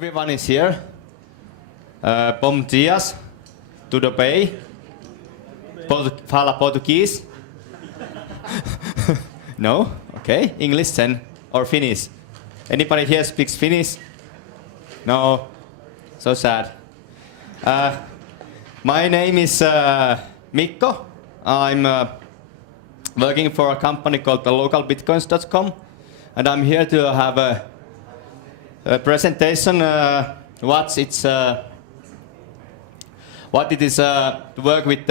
Everyone is here. Bom dias. Tudo bem? Fala português? No? Okay. English then. Or Finnish? Anybody here speaks Finnish? No? So sad. My name is Mikko. I'm working for a company called localbitcoins.com, and I'm here to have a presentation what it is to work with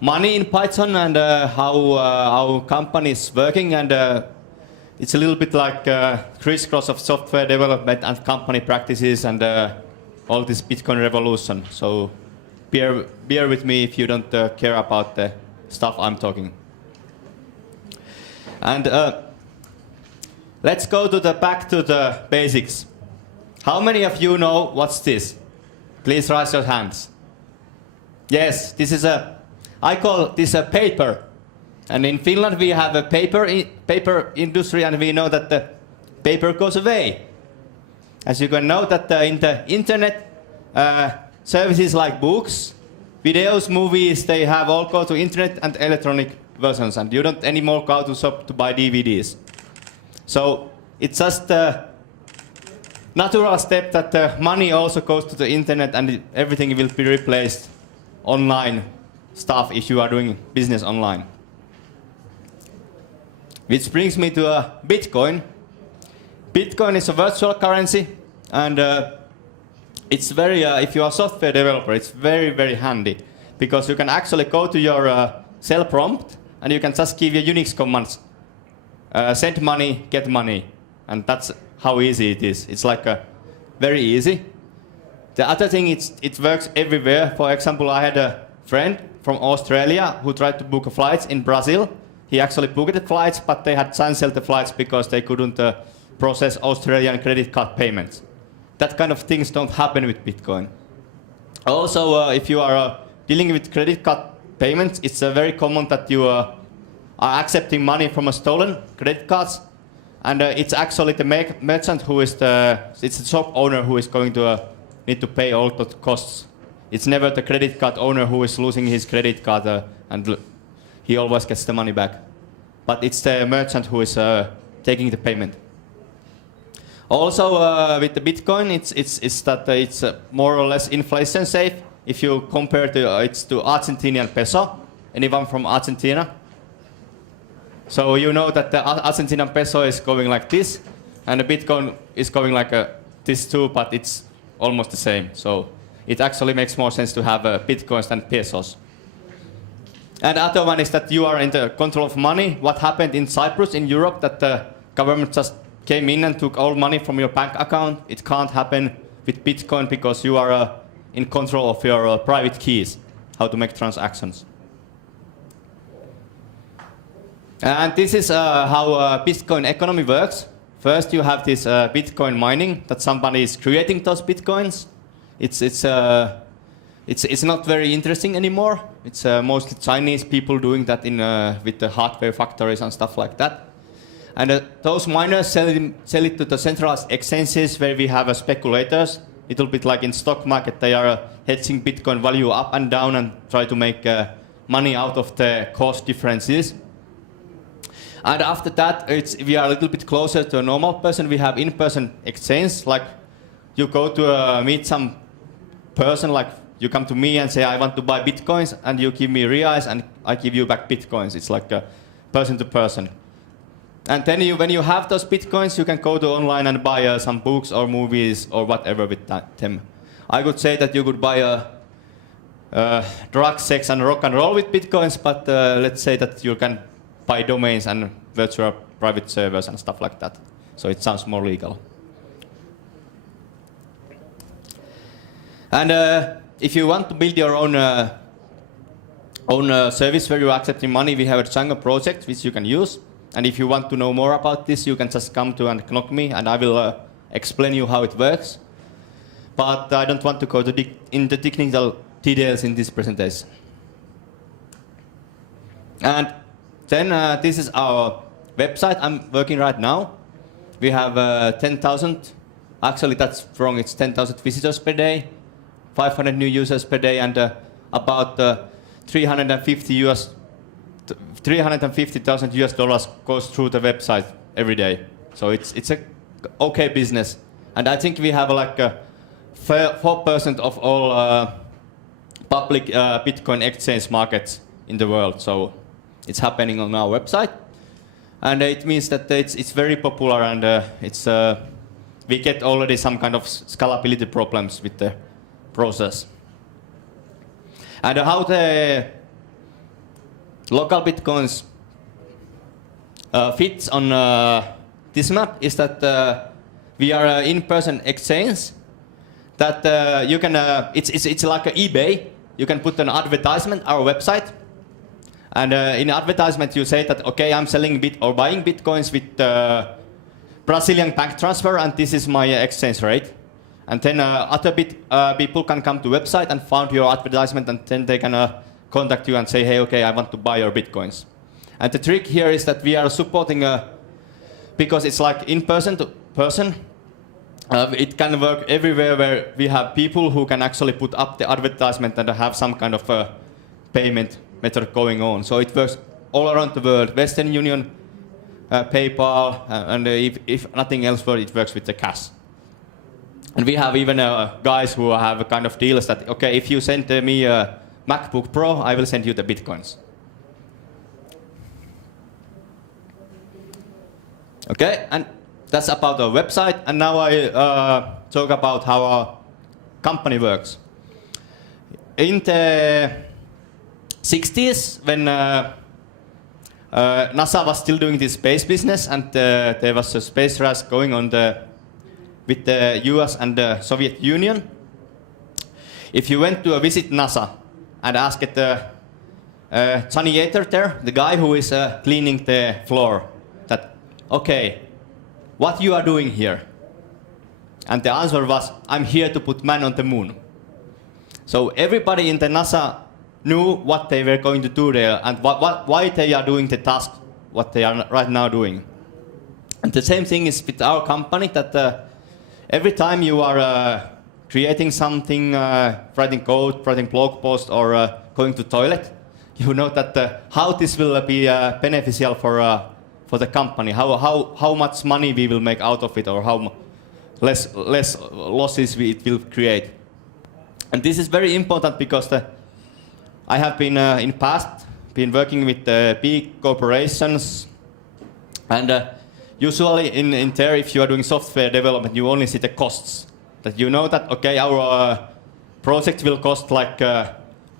money in Python and how our company is working, and it's a little bit like crisscross of software development and company practices and all this Bitcoin revolution. So bear with me if you don't care about the stuff I'm talking. And let's go back to the basics. How many of you know what's this? Please raise your hands. Yes, this is I call this a paper. And in Finland we have a paper industry, and we know that the paper goes away. As you can know that in the internet, services like books, videos, movies, they have all go to internet and electronic versions, and you don't anymore go to shop to buy DVDs. So it's just a natural step that the money also goes to the internet, and everything will be replaced online stuff if you are doing business online. Which brings me to Bitcoin. Bitcoin is a virtual currency, and it's very, if you are a software developer, it's very, very handy, because you can actually go to your shell prompt and you can just give your Unix commands. Send money, get money, and that's how easy it is. It's like very easy. The other thing, it works everywhere. For example, I had a friend from Australia who tried to book flights in Brazil. He actually booked the flights, but they had cancelled the flights because they couldn't process Australian credit card payments. That kind of things don't happen with Bitcoin. Also, if you are dealing with credit card payments, it's very common that you are accepting money from a stolen credit cards, and it's actually the merchant who is it's the shop owner who is going to need to pay all the costs. It's never the credit card owner who is losing his credit card and he always gets the money back. But it's the merchant who is taking the payment. Also, with the Bitcoin, it's more or less inflation safe. If you compare it to Argentinian peso, anyone from Argentina? So you know that the Argentinian peso is going like this, and the Bitcoin is going like this too, but it's almost the same. So it actually makes more sense to have Bitcoins than pesos. And the other one is that you are in the control of money. What happened in Cyprus, in Europe, that the government just came in and took all money from your bank account. It can't happen with Bitcoin because you are in control of your private keys, how to make transactions. And this is how Bitcoin economy works. First, you have this Bitcoin mining, that somebody is creating those Bitcoins. It's not very interesting anymore. It's mostly Chinese people doing that with the hardware factories and stuff like that. And those miners sell it to the centralized exchanges where we have speculators. A little bit like in stock market, they are hedging Bitcoin value up and down and try to make money out of the cost differences. And after that, we are a little bit closer to a normal person. We have in-person exchange, like you go to meet some person, like you come to me and say, I want to buy Bitcoins, and you give me reais, and I give you back Bitcoins. It's like person to person. And then when you have those Bitcoins, you can go to online and buy some books or movies or whatever with them. I could say that you could buy drugs, sex, and rock and roll with Bitcoins, but let's say that you can buy domains and virtual private servers and stuff like that. So it sounds more legal. And if you want to build your own service where you're accepting money, we have a Django project which you can use. And if you want to know more about this, you can just come to and knock me, and I will explain you how it works. But I don't want to go into technical details in this presentation. And then this is our website I'm working right now. We have 10,000 Actually, that's wrong. It's 10,000 visitors per day, 500 new users per day, and about 350,000 US dollars goes through the website every day. So it's a okay business, and I think we have like 4% of all public Bitcoin exchange markets in the world. So it's happening on our website, and it means that it's very popular, and we get already some kind of scalability problems with the process. And how the local Bitcoins fits on this map is that we are an in-person exchange that you can, it's like an eBay. You can put an advertisement our website, and in advertisement you say that, okay, I'm selling or buying Bitcoins with Brazilian bank transfer, and this is my exchange rate. And then other people can come to website and find your advertisement, and then they can contact you and say, hey, okay, I want to buy your Bitcoins. And the trick here is that we are supporting, because it's like in person to person, it can work everywhere where we have people who can actually put up the advertisement and have some kind of payment method going on. So it works all around the world. Western Union, PayPal, and if nothing else, it works with the cash. And we have even guys who have a kind of deals that, okay, if you send me a MacBook Pro, I will send you the Bitcoins. Okay, and that's about our website. And now I talk about how our company works. In the 60s, when NASA was still doing this space business, and there was a space race going on with the US and the Soviet Union. If you went to visit NASA and asked Johnny Yater there, the guy who is cleaning the floor, that, okay, what you are doing here? And the answer was, I'm here to put man on the moon. So everybody in the NASA knew what they were going to do there and why they are doing the task, what they are right now doing. And the same thing is with our company, that every time you are creating something, writing code, writing blog post, or going to toilet, you know that how this will be beneficial for the company, how much money we will make out of it, or how less losses it will create. And this is very important because I have been in past been working with big corporations, and usually in there, if you are doing software development, you only see the costs. That you know that, okay, our project will cost like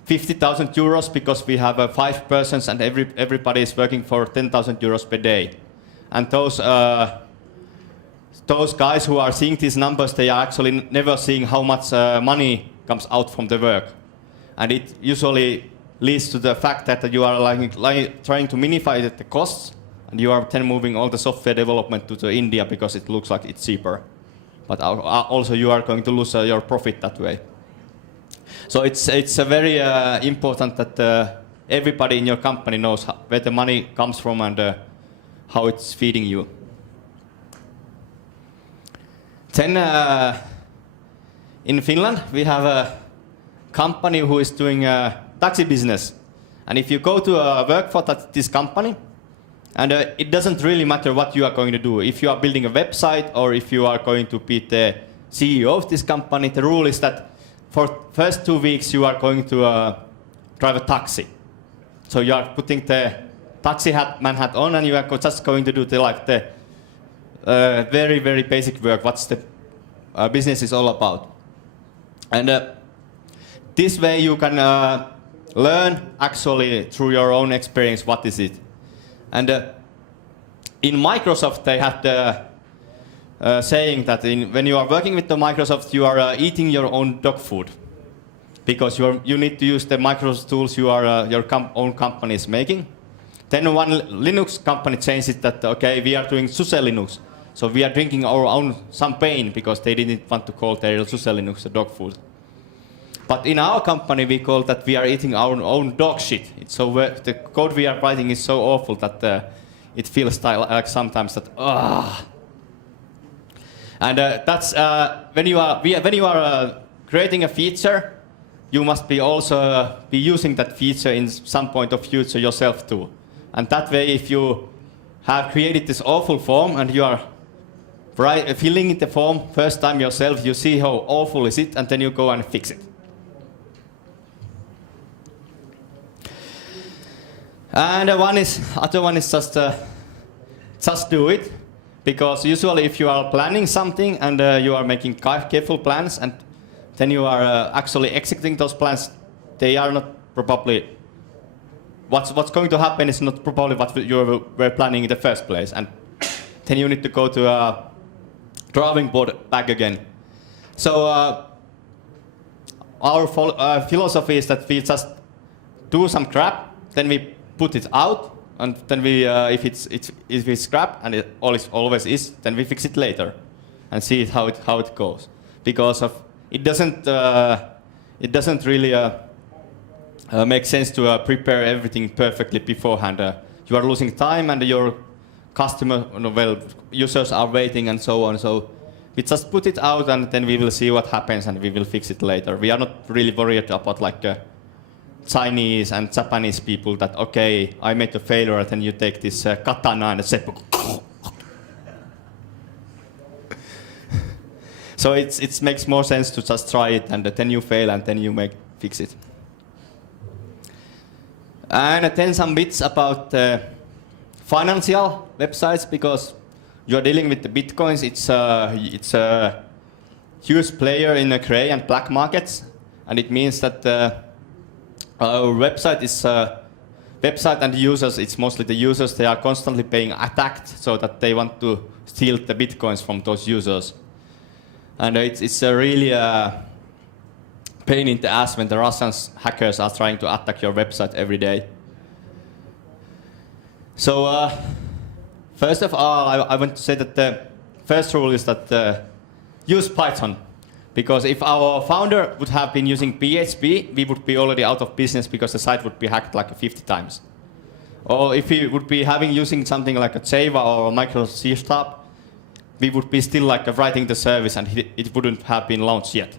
50,000 euros because we have 5 persons and everybody is working for 10,000 euros per day. And those guys who are seeing these numbers, they are actually never seeing how much money comes out from the work. And it usually leads to the fact that you are trying to minimize the costs, and you are then moving all the software development to India because it looks like it's cheaper. But also you are going to lose your profit that way. So it's very important that everybody in your company knows where the money comes from and how it's feeding you. Then in Finland we have a company who is doing taxi business. And if you go to work for this company, and it doesn't really matter what you are going to do. If you are building a website or if you are going to be the CEO of this company, the rule is that for first 2 weeks you are going to drive a taxi. So you are putting the taxi man hat on, and you are just going to do the very, very basic work, what's the business is all about. And this way you can learn actually through your own experience what is it. And in Microsoft they had the saying that when you are working with the Microsoft, you are eating your own dog food, because you need to use the Microsoft tools your own company is making. Then one Linux company changed it that, okay, we are doing SUSE Linux, so we are drinking our own champagne because they didn't want to call their SUSE Linux a dog food. But in our company, we call that we are eating our own dog shit. It's so the code we are writing is so awful that it feels like sometimes that And that's when you are creating a feature, you must be also be using that feature in some point of future yourself too. And that way, if you have created this awful form and you are filling in the form first time yourself, you see how awful is it, and then you go and fix it. And other one is just do it, because usually if you are planning something and you are making careful plans and then you are actually executing those plans, they are not probably what's going to happen is not probably what you were planning in the first place, and then you need to go to a drawing board back again. So our philosophy is that we just do some crap, then we put it out, and then we if it's crap, and it always is, then we fix it later and see how it goes, because of it doesn't really make sense to prepare everything perfectly beforehand. You are losing time, and your users are waiting, and so on. So we just put it out, and then we will see what happens, and we will fix it later. We are not really worried about like Chinese and Japanese people that, okay, I made a failure, and then you take this katana and seppuku. So it makes more sense to just try it, and then you fail, and then you fix it. And then some bits about financial websites, because you're dealing with the bitcoins. It's a huge player in the gray and black markets, and it means that our website is website and users. It's mostly the users. They are constantly being attacked, so that they want to steal the bitcoins from those users. And it's a really pain in the ass when the Russian hackers are trying to attack your website every day. So first of all, I want to say that the first rule is that use Python. Because if our founder would have been using PHP, we would be already out of business, because the site would be hacked like 50 times. Or if he would be using something like a Java or a Microsoft C#, we would be still like writing the service, and it wouldn't have been launched yet.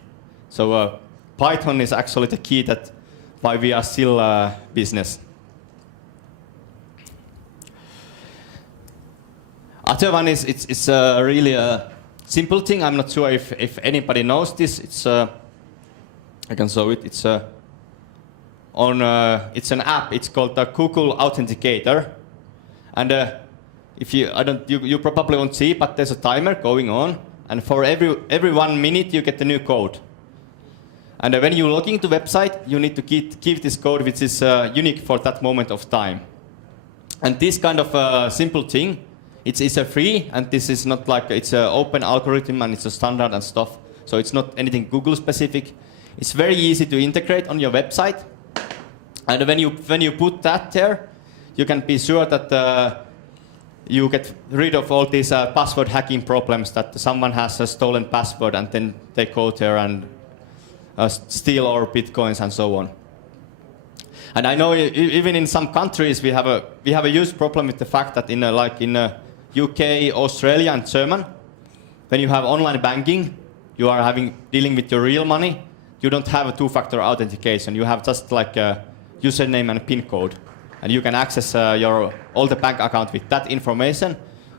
So Python is actually the key that why we are still business. Other one is it's really a simple thing. I'm not sure if anybody knows this. It's I can show it. It's it's an app. It's called the Google Authenticator, and if you probably won't see, but there's a timer going on, and for every 1 minute you get a new code. And when you log into the website, you need to give this code, which is unique for that moment of time. And this kind of simple thing, it's a free, and this is not like it's an open algorithm, and it's a standard and stuff. So it's not anything Google specific. It's very easy to integrate on your website. And when you put that there, you can be sure that you get rid of all these password hacking problems, that someone has a stolen password and then they go there and steal our bitcoins and so on. And I know even in some countries we have a huge problem with the fact that in UK, Australia, and German, when you have online banking, you are dealing with your real money. You don't have a two-factor authentication. You have just like a username and a PIN code. And you can access all the bank account with that information.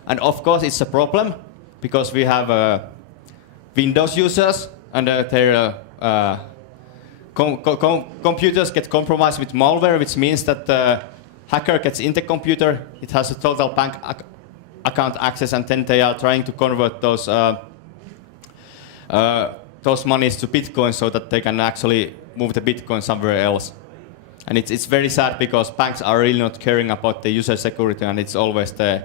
And of course, it's a problem, because we have Windows users, and their computers get compromised with malware, which means that the hacker gets in the computer, it has a total bank account access, and then they are trying to convert those monies to Bitcoin, so that they can actually move the Bitcoin somewhere else. And it's very sad, because banks are really not caring about the user security, and it's always the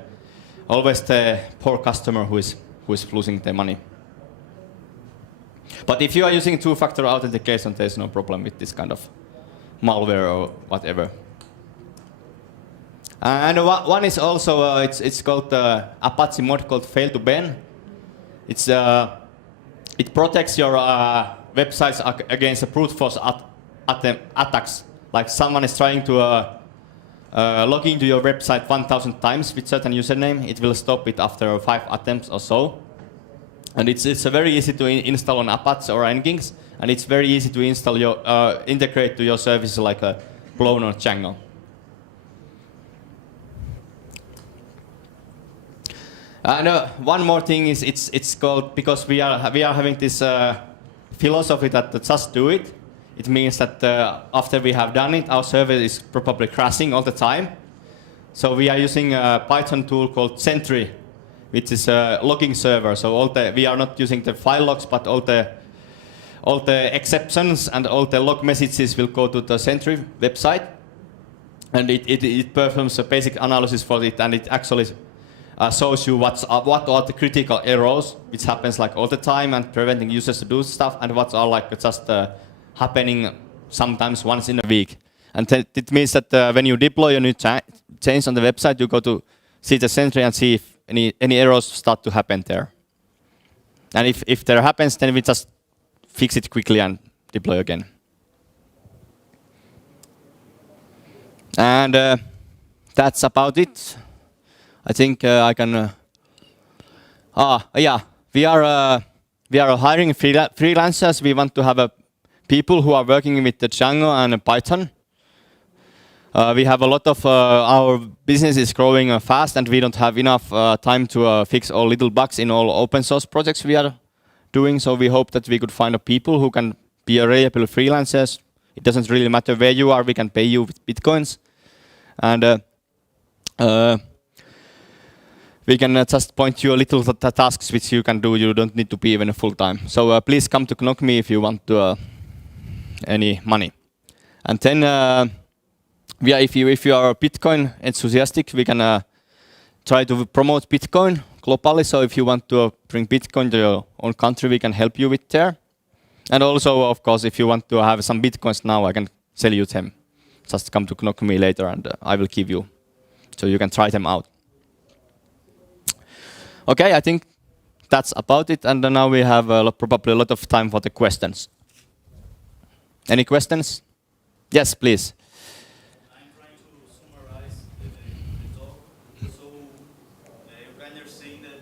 poor customer who is losing their money. But if you are using two-factor authentication, there's no problem with this kind of malware or whatever. And one is also it's called Apache mod called fail to ban. It protects your websites against brute force attacks. Like someone is trying to log into your website 1,000 times with certain username, it will stop it after 5 attempts or so. And it's very easy to install on Apache or Nginx, and it's very easy to install your integrate to your services like a Plone or Django. And one more thing is it's called, because we are having this philosophy that just do it. It means that after we have done it, our server is probably crashing all the time. So we are using a Python tool called Sentry, which is a logging server. So we are not using the file logs, but all the exceptions and all the log messages will go to the Sentry website, and it performs a basic analysis for it, and it actually shows you what are the critical errors which happens like all the time and preventing users to do stuff, and what are like just happening sometimes once in a week. And it means that when you deploy a new change on the website, you go to see the Sentry and see if any errors start to happen there. And if there happens, then we just fix it quickly and deploy again. And that's about it. I think I can. Yeah, we are hiring freelancers. We want to have people who are working with the Django and Python. We have a lot of our business is growing fast, and we don't have enough time to fix all little bugs in all open source projects we are doing. So we hope that we could find people who can be reliable freelancers. It doesn't really matter where you are. We can pay you with Bitcoins, and we can just point you a little tasks which you can do. You don't need to be even full time. So please come to Knock.me if you want any money. And then if you are a Bitcoin enthusiastic, we can try to promote Bitcoin globally. So if you want to bring Bitcoin to your own country, we can help you with there. And also, of course, if you want to have some Bitcoins now, I can sell you them. Just come to Knock.me later, and I will give you, so you can try them out. Okay, I think that's about it, and now we have probably a lot of time for the questions. Any questions? Yes, please. I'm trying to summarize the talk. So when you're saying that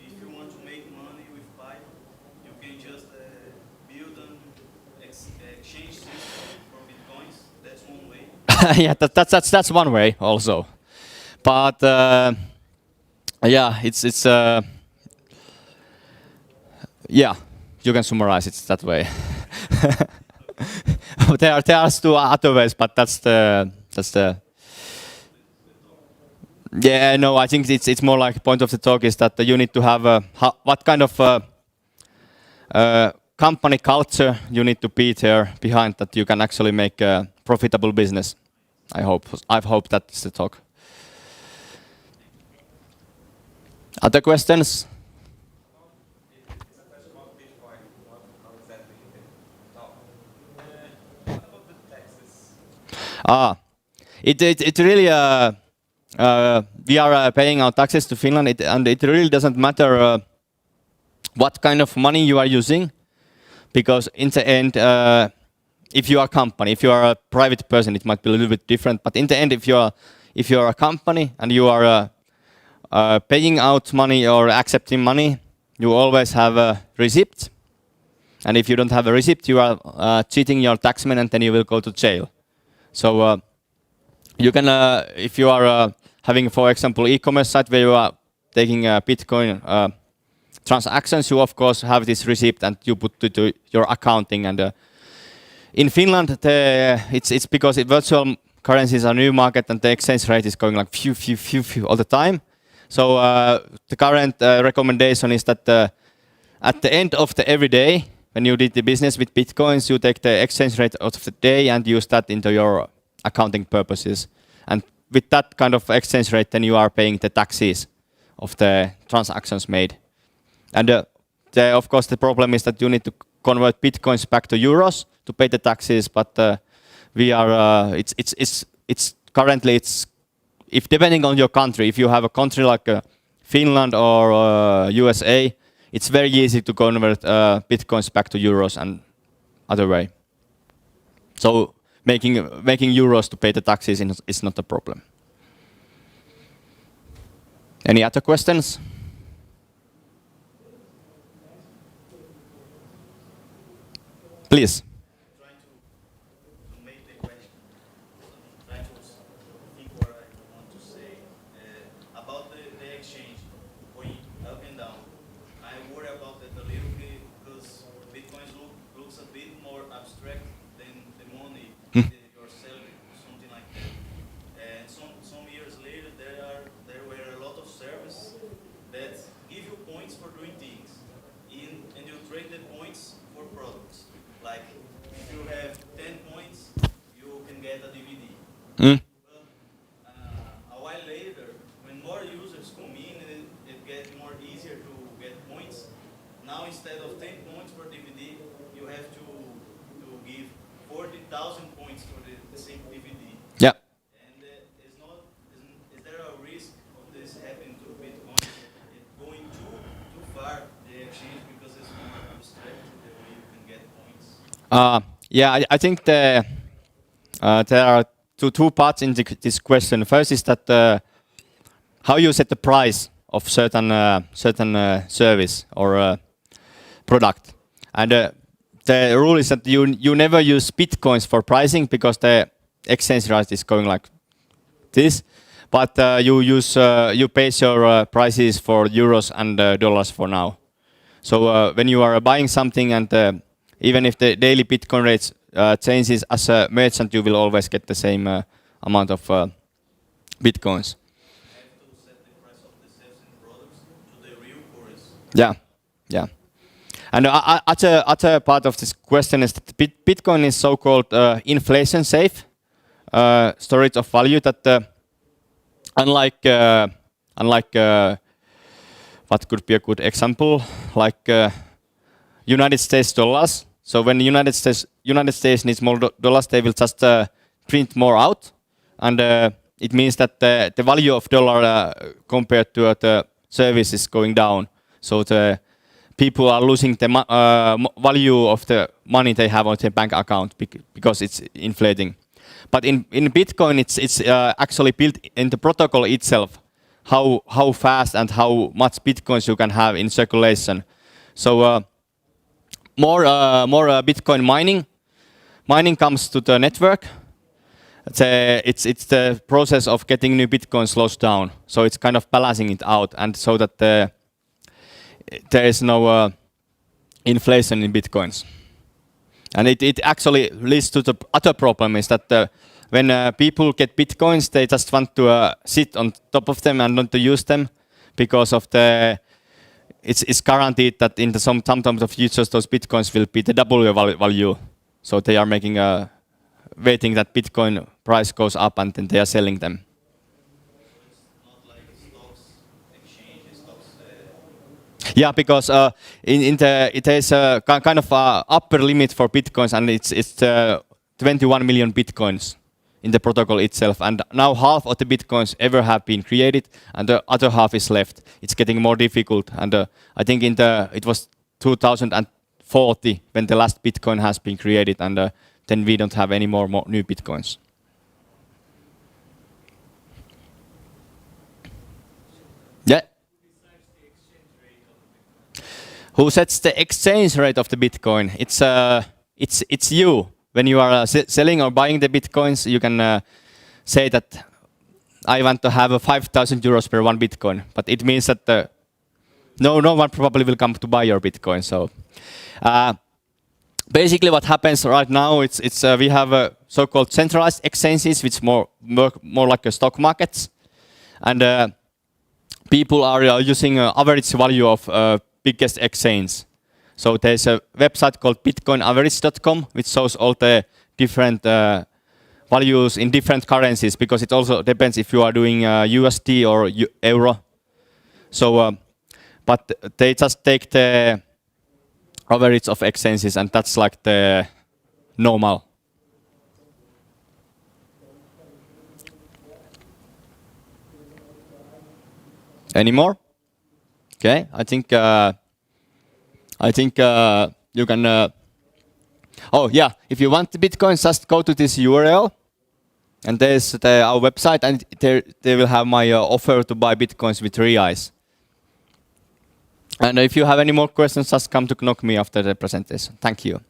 if you want to make money with Python, you can just build an exchange system for Bitcoins. That's one way. Yeah, that's one way also. But yeah, it's yeah, you can summarize it that way. there are two other ways, but that's the yeah, no, I think it's more like point of the talk is that you need to have what kind of company culture you need to be there behind that you can actually make a profitable business. I hope that's the talk. Other questions? It's a question about Bitcoin. How exactly you can talk? What about the taxes? It really we are paying our taxes to Finland, and it really doesn't matter what kind of money you are using, because in the end, if you are a company, if you are a private person, it might be a little bit different. But in the end, if you are a company and you are paying out money or accepting money, you always have a receipt. And if you don't have a receipt, you are cheating your taxman, and then you will go to jail. So you can, if you are having, for example, e-commerce site where you are taking Bitcoin transactions, you of course have this receipt and you put it to your accounting. And in Finland, it's because virtual currencies are a new market, and the exchange rate is going like few all the time. So the current recommendation is that at the end of every day, when you did the business with Bitcoins, you take the exchange rate of the day and use that into your accounting purposes. And with that kind of exchange rate, then you are paying the taxes of the transactions made. And of course, the problem is that you need to convert Bitcoins back to euros to pay the taxes. But we are it's currently if depending on your country, if you have a country like Finland or USA, it's very easy to convert Bitcoins back to euros and other way. So making euros to pay the taxes is not a problem. Any other questions? Please. Trying to make the question. I'm trying to think what I want to say about the exchange going up and down. I worry about that a little bit because Bitcoin looks a bit more abstract than the money that you're selling, something like that. And some years later, there were a lot of services that give you points for doing things, and you trade the points for products. Like if you have 10 points, you can get a DVD. Mm. But a while later, when more users come in, it gets more easier to get points. Now instead of 10 points for DVD, you have to give 40,000 points for the same DVD. Yeah. And is there a risk of this happening to Bitcoin? It going too far the exchange because it's more abstract the way you can get points. Yeah, I think there are two parts in this question. First is that how you set the price of certain service or product, and the rule is that you never use Bitcoins for pricing because the exchange rate is going like this, but you base your prices for euros and dollars for now. So when you are buying something and even if the daily Bitcoin rates changes, as a merchant, you will always get the same amount of Bitcoins. You have to set the price of the sales and products to the real currency. Yeah, yeah. And other part of this question is that Bitcoin is so-called inflation safe storage of value. That unlike what could be a good example, like United States dollars. So when the United States needs more dollars, they will just print more out, and it means that the value of dollar compared to the service is going down. So the people are losing the value of the money they have on their bank account because it's inflating. But in Bitcoin, it's actually built in the protocol itself, how fast and how much Bitcoins you can have in circulation. So more Bitcoin mining comes to the network. It's the process of getting new Bitcoin slows down. So it's kind of balancing it out, and so that there is no inflation in Bitcoins. And it actually leads to the other problem is that when people get Bitcoins, they just want to sit on top of them and not to use them because of it's guaranteed that in some of the futures those Bitcoins will be the double value. So they are making waiting that Bitcoin price goes up and then they are selling them. Not like stocks exchange, stocks. Yeah, because it is a kind of upper limit for Bitcoins, and it's 21 million Bitcoins in the protocol itself, and now half of the Bitcoins ever have been created, and the other half is left. It's getting more difficult, and I think it was 2040 when the last Bitcoin has been created, and then we don't have any more new Bitcoins. Yeah. Who sets the exchange rate of the Bitcoin? It's you. When you are selling or buying the Bitcoins, you can say that I want to have 5,000 euros per one Bitcoin. But it means that no one probably will come to buy your Bitcoin. So basically, what happens right now, it's we have so-called centralized exchanges, which work more like a stock markets, and people are using average value of biggest exchange. So there's a website called bitcoinaverage.com, which shows all the different values in different currencies, because it also depends if you are doing USD or euro. So, but they just take the average of exchanges, and that's like the normal. Any more? Okay, I think you can. Oh yeah, if you want the Bitcoin, just go to this URL, and there's our website, and they will have my offer to buy Bitcoins with reais. And if you have any more questions, just come to knock me after the presentation. Thank you.